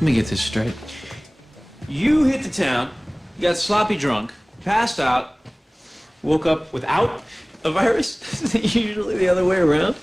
Let me get this straight. You hit the town, got sloppy drunk, passed out, woke up without a virus? Isn't it usually the other way around?